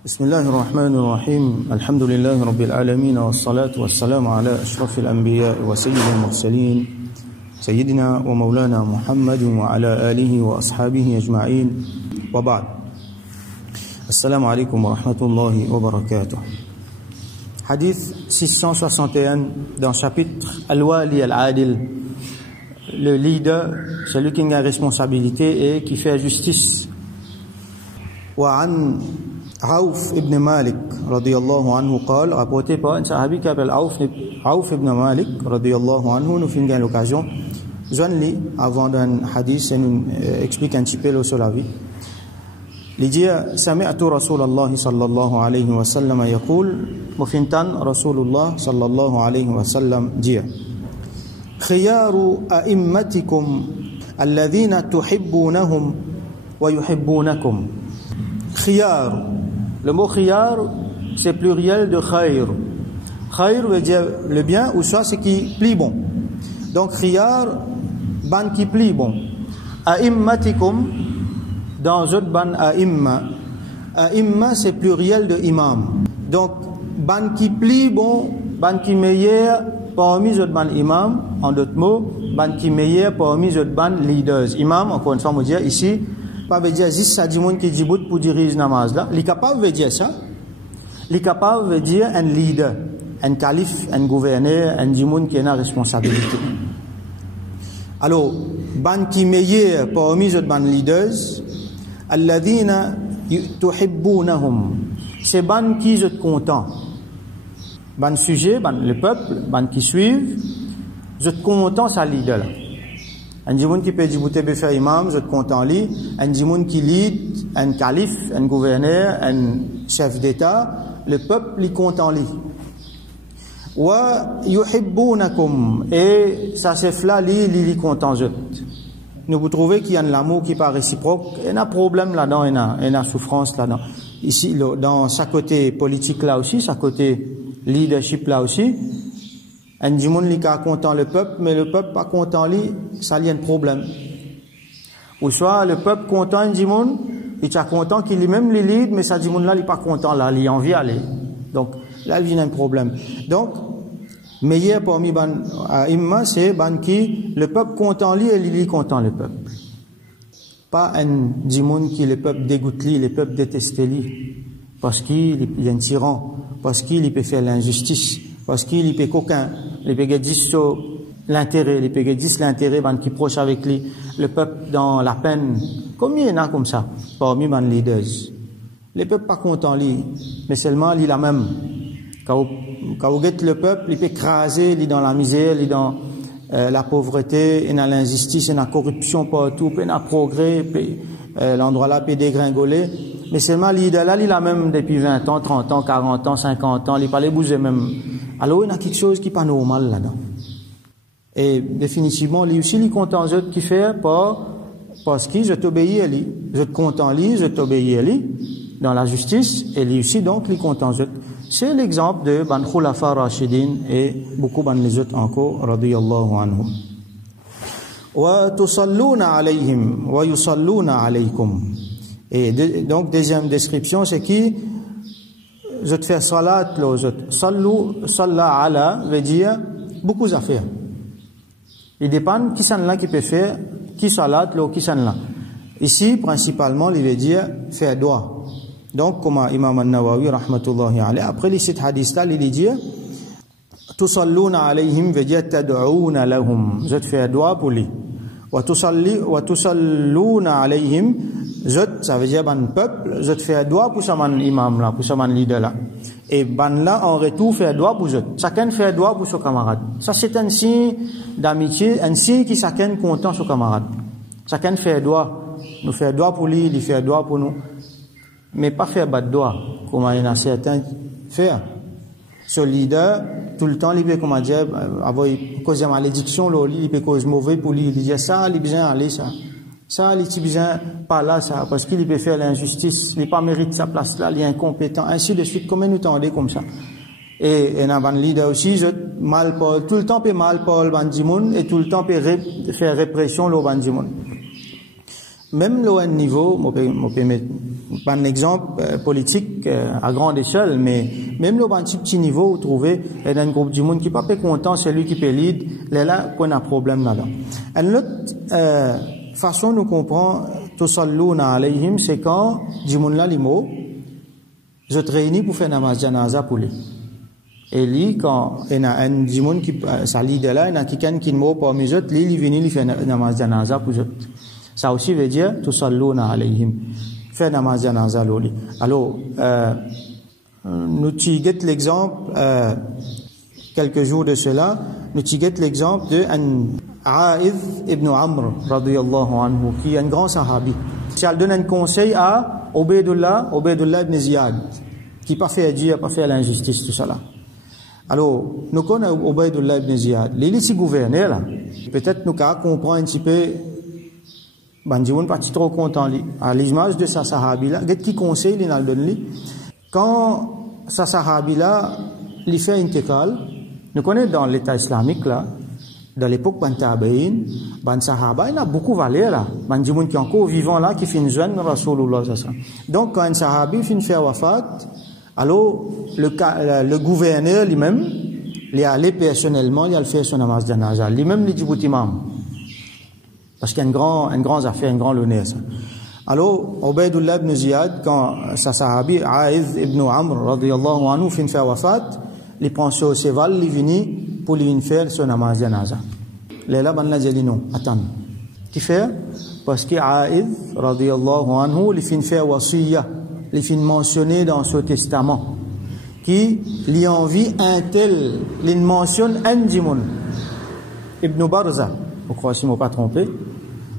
بسم الله الرحمن الرحيم الحمد لله رب العالمين والصلاة والسلام على أشرف الأنبياء وسيد المرسلين سيدنا ومولانا محمد وعلى آله وأصحابه أجمعين وبعد السلام عليكم ورحمة الله وبركاته. Hadith 661 dans le chapitre Al-Wali Al-Adil, le leader, celui qui a une responsabilité et qui fait justice. وعن عوف ابن مالك رضي الله عنه قال, rapporté par un sahabi qui s'appelle Auf ibn Malik رضي الله عنه. Nous finissons l'occasion Zwanli avant d'un hadith et nous explique un petit peu sur la vie. Il dit سمعت رسول الله صلى الله عليه وسلم يقول, مفنتان رسول الله صلى الله عليه وسلم dit خيار أئمتكم الذين تحبونهم ويحبونكم. خيار, le mot khiyar c'est pluriel de khair. Khair veut dire le bien ou soit ce qui plie bon. Donc khiyar, ban qui plie bon. A'immatikum, dans autre ban a'imma. A'imma c'est pluriel de imam. Donc ban qui plie bon, ban qui meilleur parmi autres ban imam. En d'autres mots, ban qui meilleur parmi autres ban leaders. Imam, encore une fois, on dit ici, pas veut dire juste ça dit monde qui dit bout pour diriger namaz là. Les capables veut dire ça. Les capables veut dire un leader, un calife, un gouverneur, un dimoun qui a une responsabilité. Alors, ban qui meilleur parmi les ban leaders, alladhina tuhibbunahum, c'est ban qui sont contents. Ban sujet, ban le peuple, ban qui suivent, sont contents sa leader là. Un dimoun qui peut dire boute faire imam, sont contents lui. Un dimoun qui lead, un calife, un gouverneur, un chef d'État, le peuple est content lui. Wa yuhibbunakum, et ça c'est là li content eux. Nous vous trouvez qu'il y a un amour qui n'est pas réciproque, il y a un problème là-dedans, il y a une souffrance là-dedans. Ici, dans sa côté politique là aussi, sa côté leadership là aussi, un dimoun li ka content le peuple, mais le peuple pas content lui, ça y a un problème. Ou soit le peuple content un dimoun, il est content qu'il lui-même les lead, mais ça dimoun là il pas content là, il a envie d'aller. Donc là il y a un problème. Donc meilleur parmi ban a'imma c'est ban qui le peuple content lui et lui content le peuple. Pas un dimoun qui le peuple dégoûte lui, le peuple déteste lui parce qu'il est un tyran, parce qu'il peut faire l'injustice, parce qu'il peut coquin, il peut dire l'intérêt, il peut dire l'intérêt ban qui proche avec lui, le peuple dans la peine. Combien il y en a comme ça parmi ban leaders? Le peuple pas content lui, mais seulement lui la même. Quand vous guette le peuple, il peut écraser, il est dans la misère, il est dans la pauvreté, il y a l'injustice, il y a la corruption partout, il y a le progrès, l'endroit là peut dégringoler. Mais seulement lui là, il a même depuis 20 ans, 30 ans, 40 ans, 50 ans, il pas les bouger même. Alors il y a quelque chose qui n'est pas normal là-dedans. Et définitivement, lui aussi, il est content de qui fait parce qu'il obéit à lui. Je te content lui, je t'obéis à lui dans la justice, et lui aussi donc il est content de. C'est l'exemple de Ban Khulafa Rashidin et beaucoup ban les autres encore, radiyallahu anhum. Wa tusalluna alayhim wa yusalluna alaykum. Et donc deuxième description c'est qui je te fais salat là aux autres. Sallu salla ala veut dire beaucoup d'affaires. Il dépend qui s'en là qui peut faire qui salat là qui s'en là. Ici principalement il veut dire faire doigt. Donc comme Imam An-Nawawi rahmatullahi alayhi après les cette hadith là il dit tusalluna alayhim veut dire tad'una lahum, je te fais doigt pour lui. Wa tusalluna alayhim, ça veut dire ban peuple, je te fais doigt pour ça man imam là, pour ça man leader là. Et ban là en retour fait doigt pour eux. Chacun fait doigt pour son camarade. Ça c'est un signe d'amitié, un signe qui chacun content son camarade. Chacun fait doigt, nous fait doigt pour lui, il fait doigt pour nous. Mais pas faire bas de doigt, comme il y en a certains faire. Ce leader, tout le temps, il peut, comment dire, avoir cause de malédiction, il peut cause mauvais pour lui, il dit ça, il besoin aller, ça. Ça, il est besoin pas là, ça, parce qu'il peut faire l'injustice, il pas mérite sa place là, il est incompétent, ainsi de suite, comment nous tendez comme ça. Et il y a un leader aussi, mal Paul, tout le temps peut mal Paul bandimoun, et tout le temps peut faire répression le bandimoun. Même le niveau, pas un exemple politique à grande échelle, mais même le petit niveau, vous trouvez, il y a un groupe du monde qui n'est pas content, c'est lui qui peut lead, là, qu'on a un problème là-dedans. Une autre façon de comprendre tusalluna alayhim, c'est quand du monde là, les mots, je te réunis pour faire namaz janaza pour lui. Et lui, quand il y a un du monde qui, ça leader là, il y a quelqu'un qui ne mot pas mes autres, lui, il vient, il fait namaz janaza pour eux. Ça aussi veut dire tusalluna alayhim. Faire namaz janaza loli. Alors, nous tigons l'exemple, quelques jours de cela, nous tigons l'exemple de Aïd ibn Amr, radiyallahu anhu, qui est un grand sahabi. Si elle donne un conseil à Ubaydullah ibn Ziyad, qui n'a pas fait Dieu, n'a pas fait l'injustice, tout ça là. Alors, nous connaissons Ubaydullah ibn Ziyad. Il est ici gouverneur là. Peut-être nous comprendre un petit peu, Bandimoun pas trop content à l'image de sa sahabi là. Qu'est-ce qui conseille il a donné? Quand sa sahabi là, il fait intégrale, nous connaissons dans l'État islamique là, dans l'époque ban tabi'in, ban sahaba, il a beaucoup valeur là. Bandimoun qui est encore vivant là, qui fait joindre Rasulullah ça. Donc quand un sahabi finit faire wafat, alors le gouverneur lui-même, il est allé personnellement, il a fait son namaz janaza. Lui-même il dit pour imam. Parce qu'il y a une grande affaire, un grand honneur, ça. Alors, Ubaydullah ibn Ziyad, quand sa sahabi, Aïd ibn Amr, radiyallahu anhu, fin fait wafat, il prend son cheval, il vient pour lui faire son namaz janaza. Là, ben là, j'ai dit non, attends. Qui fait? Parce que Aïd, radiyallahu anhu, il fin fait wasiyya, il fin mentionner dans son testament, qui lui envie un tel, il mentionne un djimoun, Ibn Barza, je crois si je ne me pas trompé.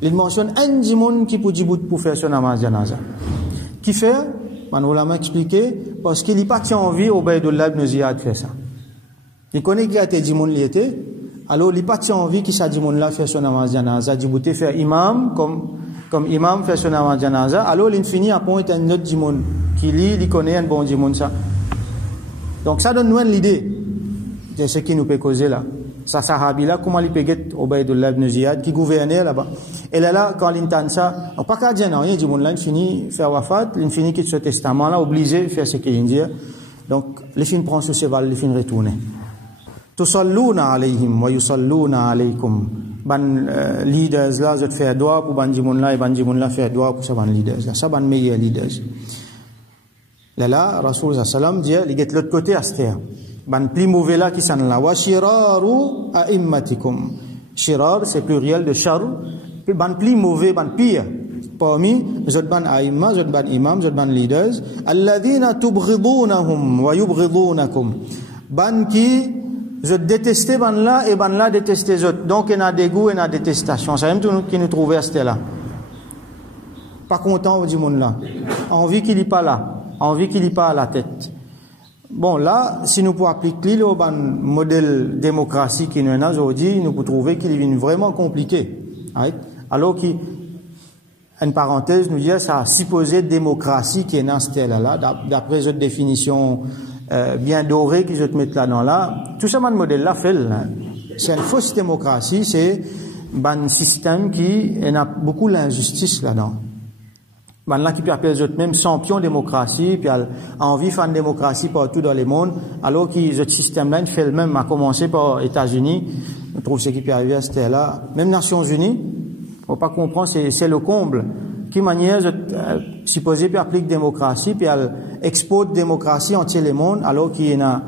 Il mentionne un djimoun qui peut Djibouti pour faire son namaz janaza. Qui fait? On l'a expliqué, parce qu'il n'a pas envie au Ubaydullah ibn Ziyad faire ça. Il connaît qui a été djimoun il était, alors il n'a pas envie qu'il sa djimoun là faire son namaz janaza, Djibouti faire imam, comme imam faire son namaz janaza, alors il finit à pointer un autre djimoun, qui il connaît un bon djimoun ça. Donc ça donne nous l'idée de ce qui nous peut causer là. Sa sahabi là, comment il peut get Ubaydullah ibn Ziyad, qui gouvernait là-bas. Et là, quand il entend ça, on pas qu'à dire non, il dit, bon, là, il finit faire wafat, il finit quitter ce testament là, obligé de faire ce qu'il dit. Donc, il finit prendre ce cheval, il finit retourner. Tusalluna alayhim wa yusalluna alaykum. Ban leaders là, je fais doigt pour ban djimoun là, et ban djimoun là fait doigt pour ça ban leaders là. Ça ban meilleur leaders. Là, Rasul sallam dit, il get l'autre côté à cette terre. Ban plus mauvais là qui s'en là. Wa shiraru a'immatikum. Shirar, c'est pluriel de char. Ban plus mauvais, ban pire. Parmi, zot ban a'imma, zot ban imam, zot ban leaders. Alladhina tubghidunahum wa yubghidunakum. Ban qui, zot détesté ban là et ban là détesté zot. Donc, il y a dégoût et il y a détestation. C'est même tout qui nous trouvait à ce là. Pas content, du monde là. Envie qu'il n'y pas là. Envie qu'il n'y pas à la tête. Bon, là, si nous pouvons appliquer le modèle démocratie qui nous est aujourd'hui, nous pouvons trouver qu'il est vraiment compliqué. Right? Alors une parenthèse, nous dit, ça a supposé démocratie qui est dans ce là, d'après cette définition bien dorée qu'ils te mettent là-dedans là. Tout ça, ce modèle-là fait, là. C'est une fausse démocratie, c'est un système qui a beaucoup l'injustice là-dedans. Là qui peut appeler les autres même champion démocratie, puis a envie de faire une démocratie partout dans le monde, alors que ce système-là fait le même, à commencer par les États-Unis. On trouve ce qui peut arriver à ce là. Même Nations Unies, faut pas comprendre, c'est le comble. Qui manière, supposé puis applique démocratie, puis elle exporte démocratie entier le monde, alors qu'il y en a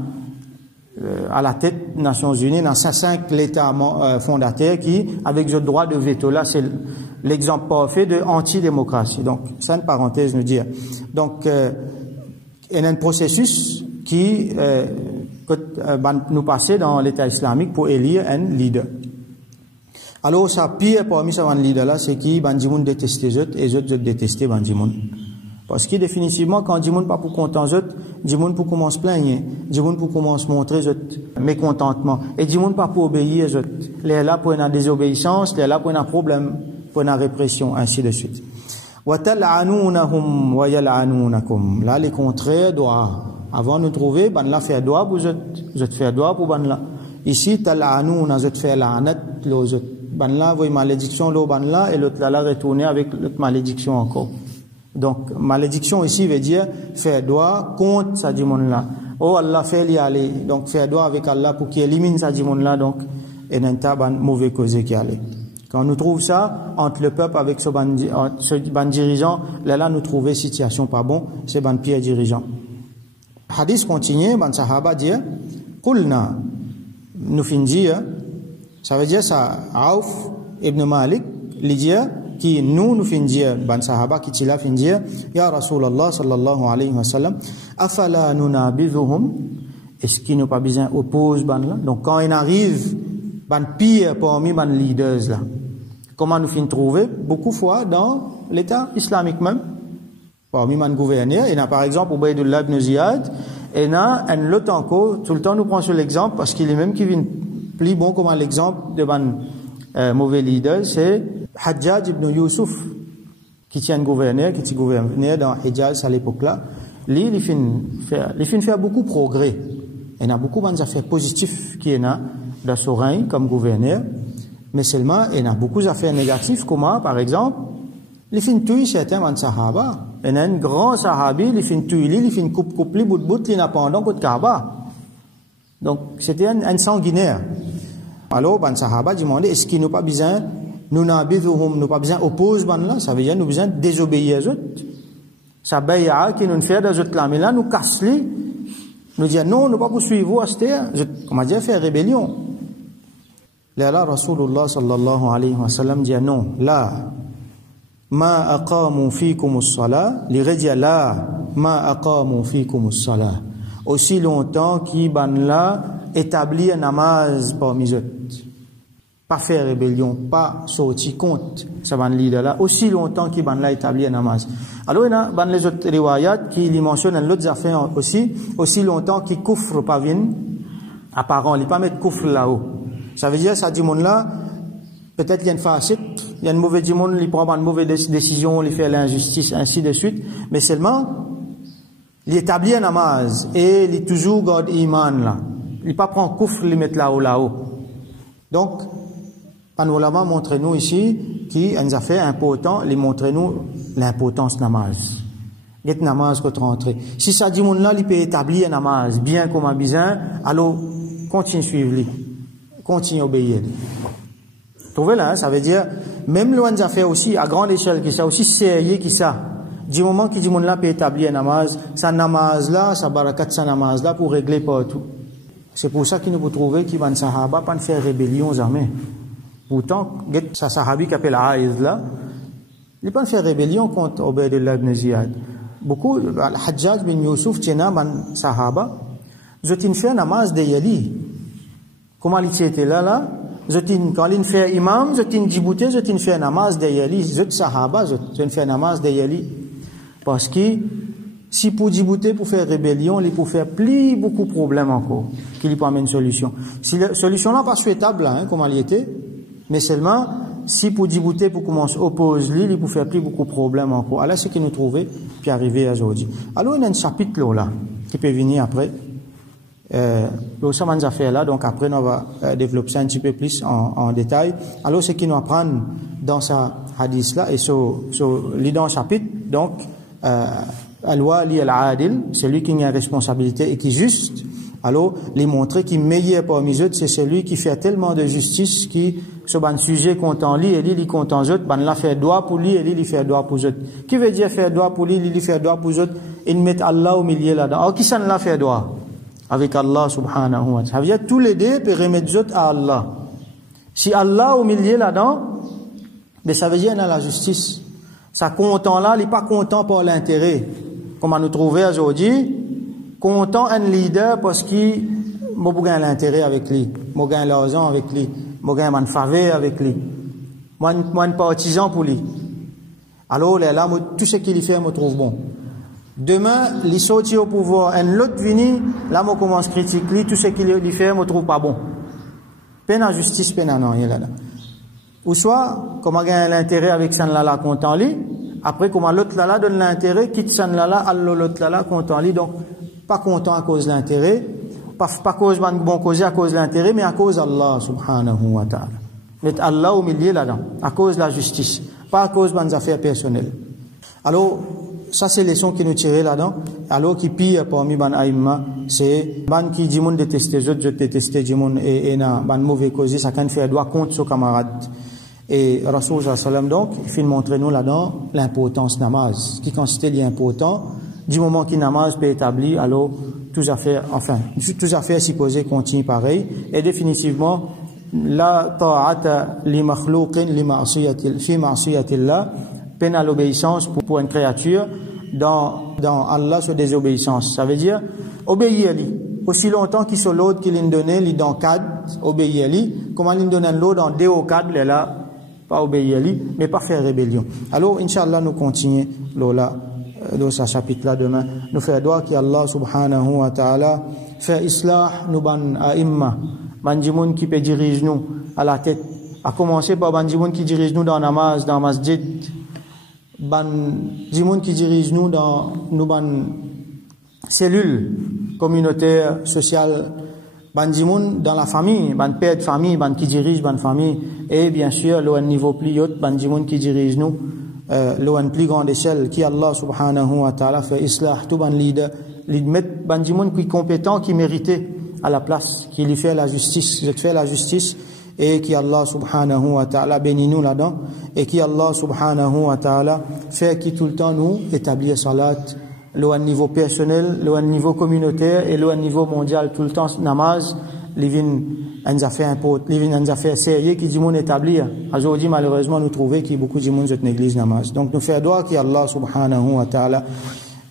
à la tête des Nations Unies, dans 5 l'État fondateur qui, avec le droit de veto là, c'est l'exemple parfait de anti-démocratie. Donc, c'est une parenthèse, nous dire. Donc, il y a un processus qui nous passait dans l'État islamique pour élire un leader. Alors, ça pire parmi ce leader là, c'est qui, Bandimoun déteste les autres et les autres détestent Bandimoun. Parce que définitivement, quand Djimoun pas pour content les autres, Djimoun pour commencer à plaindre, Djimoun pour commencer à montrer les autres mécontentement. Et Djimoun pas pour obéir les autres. Il est là pour une désobéissance, il est là pour un problème, pour une répression, ainsi de suite. وَتَلْعَنُونَهُمْ وَيَلْعَنُونَكُمْ. Là, les contraires, doigts. Avant de nous trouver, ban là fait doigt pour vous fait doigt pour ban là. Ici, tal'anouna, vous fait la'anat, l'autre. Ban là, vous malédiction, l'autre ban là, et l'autre là, retourner avec l'autre malédiction encore. Donc, malédiction ici veut dire faire doigt contre ça dit monde là. Oh Allah fait y aller. Donc, faire doigt avec Allah pour qu'il élimine ça dit monde là. Donc, et n'a pas mauvais causé qui allait. Quand nous trouve ça entre le peuple avec ce ban dirigeant, là nous trouver situation pas bon, c'est ban pire dirigeant. Hadith continue, ban sahaba dit, qulna, nous fin dire, ça veut dire ça, Auf ibn Malik, il dit, qui nous fin dire, ban sahaba qui tila fin dire, ya Rasulallah sallallahu alayhi wa sallam, afala nunabidhuhum, est-ce qu'il n'a pas besoin oppose ban là? Donc quand il arrive, ban pire parmi ban leaders là. Comment nous fin trouver beaucoup de fois dans l'État islamique même. Parmi ban gouverneur, il y a par exemple Ubaydullah ibn Ziyad, et il y a un lot encore, tout le temps nous prenons sur l'exemple parce qu'il est même qui vient plus bon comme l'exemple de ban mauvais leader, c'est Hajjaj ibn Yusuf qui tient un gouverneur, qui était gouverneur dans Hijaz à l'époque là. Lui, il fin faire beaucoup de progrès. Il y a beaucoup d'affaires positives qui est là dans son règne comme gouverneur, mais seulement il y a beaucoup d'affaires négatives, comme par exemple, il fin tuer certains sahaba. Il y a un grand sahabi, il fin tuer, il fin coupe, bout, il n'a pas pendant côté Kaaba. Donc c'était un sanguinaire. Alors, ban sahaba demandé, est-ce qu'il n'a pas besoin, nous n'avons pas besoin oppose ban là, ça veut dire nous besoin désobéir aux autres. Ça bay'a qui nous fait des autres là, mais là nous casse les, nous dit non, nous pas poursuivre à cette terre, comment dire faire rébellion. Là Rasulullah sallallahu alayhi wa sallam dit non, là ma aqamu fikum as-salah, li dit là ma aqamu fikum as-salah. Aussi longtemps qui ban là établir un namaz parmi eux. Pas faire rébellion, pas sortir contre ça ban leader là, aussi longtemps qui ban là établir un namaz. Alors il y a ban les autres riwayat qui lui mentionnent l'autre affaire aussi longtemps qui coufre pas vin apparent, il pas mettre coufre là-haut. Ça veut dire ça dit monde là peut-être il y a une facette, il y a une mauvaise dit monde, il prend une mauvaise décision, il fait l'injustice ainsi de suite, mais seulement il établit un namaz et il toujours garde iman là. Il pas prend coufre, il met là-haut. Donc Panorama montre-nous ici qui nous a fait important, il montre-nous l'importance namaz. Get namaz contre rentrer. Si ça dit monde là, il peut établir un namaz bien comme un besoin, alors continue suivre lui. Continue obéir. Trouvez là, ça veut dire même loin de faire aussi à grande échelle qui ça aussi sérieux qui ça. Du moment qui dit monde là peut établir un namaz, ça namaz là, ça barakat ça namaz là pour régler partout. C'est pour ça qu'il nous peut trouver qui van sahaba pas faire rébellion jamais. Pourtant, sa sahabi qui appelle Aïd là, il n'a pas fait rébellion contre Ubaydullah ibn Ziyad. Beaucoup, Al-Hajjaj bin Yusuf, tiena man sahaba, zotin fait namaz de yali. Comment il était là, zotin, quand il fait imam, zotin djibouté, zotin fait namaz de yali, zot sahaba, zotin fait namaz de yali. Parce que, si pour djibouté, pour faire rébellion, il peut faire plus beaucoup de problèmes encore, qu'il n'y a pas une solution. Si la solution là pas souhaitable là, comment il était, mais seulement, si pour djibouter, pour commencer à opposer lui, il peut faire plus beaucoup de problèmes encore. Alors, c'est ce qu'il nous trouvait, puis arriver à aujourd'hui. Alors, il y a un chapitre là, qui peut venir après. Ça m'a fait là, donc après, on va développer ça un petit peu plus en détail. Alors, ce qu'il nous apprend dans sa hadith là, et dans le chapitre, donc, Al-Wali al-Adil, c'est lui qui a une responsabilité et qui est juste. Alors, les montrer qu'il meilleur parmi eux, c'est celui qui fait tellement de justice qui, sur un sujet content lui, et lui, il content eux, ben, là, fait droit pour lui, et lui, il fait droit pour eux. Qui veut dire faire droit pour lui, il fait droit pour eux, il met Allah au milieu là-dedans. Alors, qui s'en l'a fait droit? Avec Allah subhanahu wa ta'ala. Ça veut dire, tous les deux peuvent remettre eux à Allah. Si Allah au milieu là-dedans, ben, ça veut dire, il a la justice. Ça content là, il n'est pas content pour l'intérêt. Comme on nous trouvait aujourd'hui, content un leader parce qu'il m'a gagné l'intérêt avec lui, m'a gagné l'argent avec lui, m'a gagné une faveur avec lui, moi un partisan pour lui. Alors là, tout ce qu'il fait, me trouve bon. Demain, il sortit au pouvoir, un autre vini, là, moi commence à critiquer lui, tout ce qu'il fait, me trouve pas bon. Peine à justice, peine à non, il est là. Ou soit, comme on gagne l'intérêt avec ça là content lui, après comment l'autre là donne l'intérêt, quitte ça là, alors l'autre là content lui, donc pas content à cause de l'intérêt, pas cause de bon cause à cause de l'intérêt, mais à cause d'Allah subhanahu wa ta'ala. Mettre Allah au milieu là-dedans, à cause de la justice, pas à cause de nos affaires personnelles. Alors, ça c'est les leçons qui nous tirent là-dedans. Alors qui pire parmi ban aïma, c'est ban qui dit moun déteste les autres, je déteste dit moun et na ban mauvais cause, ça quand fait doit contre son camarade. Et Rasoul sallam donc, il fait montrer nous là-dedans l'importance namaz, qui considère l'important du moment qu'il namaz peut établir, alors toutes affaires supposées continuent pareil. Et définitivement, la ta'ata li makhlouqin li ma'siyatillah, peine à l'obéissance pour une créature dans Allah sur désobéissance. Ça veut dire obéir à lui. Aussi longtemps qu'il soit l'autre qui l'a donné, lui dans cadre, obéir à lui. Comment il donne l'autre dans deux au cadre, là, pas obéir à lui, mais pas faire rébellion. Alors, Inch'Allah, nous continuons là, dans ce chapitre-là demain. Nous faisons droit qu'Allah subhanahu wa ta'ala fait islah nous ban a'imma. Bandimoun qui peut diriger nous à la tête. À commencer par bandimoun qui dirige nous dans namaz, dans masjid. Bandimoun qui dirige nous dans nos cellules communautaires, sociales. Bandimoun dans la famille, band père de famille, band qui dirige band famille. Et bien sûr, l'un niveau plus haut, bandimoun qui dirige nous, l'un plus grande échelle, qui Allah subhanahu wa ta'ala fait islah, tout ban leader, bandimoun qui est compétent, qui méritait à la place, qui lui fait la justice, je te fais la justice, et qui Allah subhanahu wa ta'ala bénit nous là-dedans, et qui Allah subhanahu wa ta'ala fait qui tout le temps nous établir salat, le niveau personnel, le niveau communautaire et le niveau mondial, tout le temps namaz, les vins en affaires sérieux qui dit mon établir. Aujourd'hui, malheureusement, nous trouvons qu'il y a beaucoup de monde qui néglige namaz. Donc, nous faisons droit qu'Allah subhanahu wa ta'ala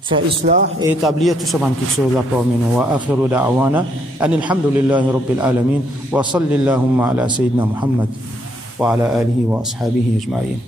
faire islah et établir tout ce qui chose là parmi nous. Wa akhiru da'wana alhamdulillahi rabbil alamin wa sallallahu ala sayyidina Muhammad wa ala alihi wa ashabihi ajma'in.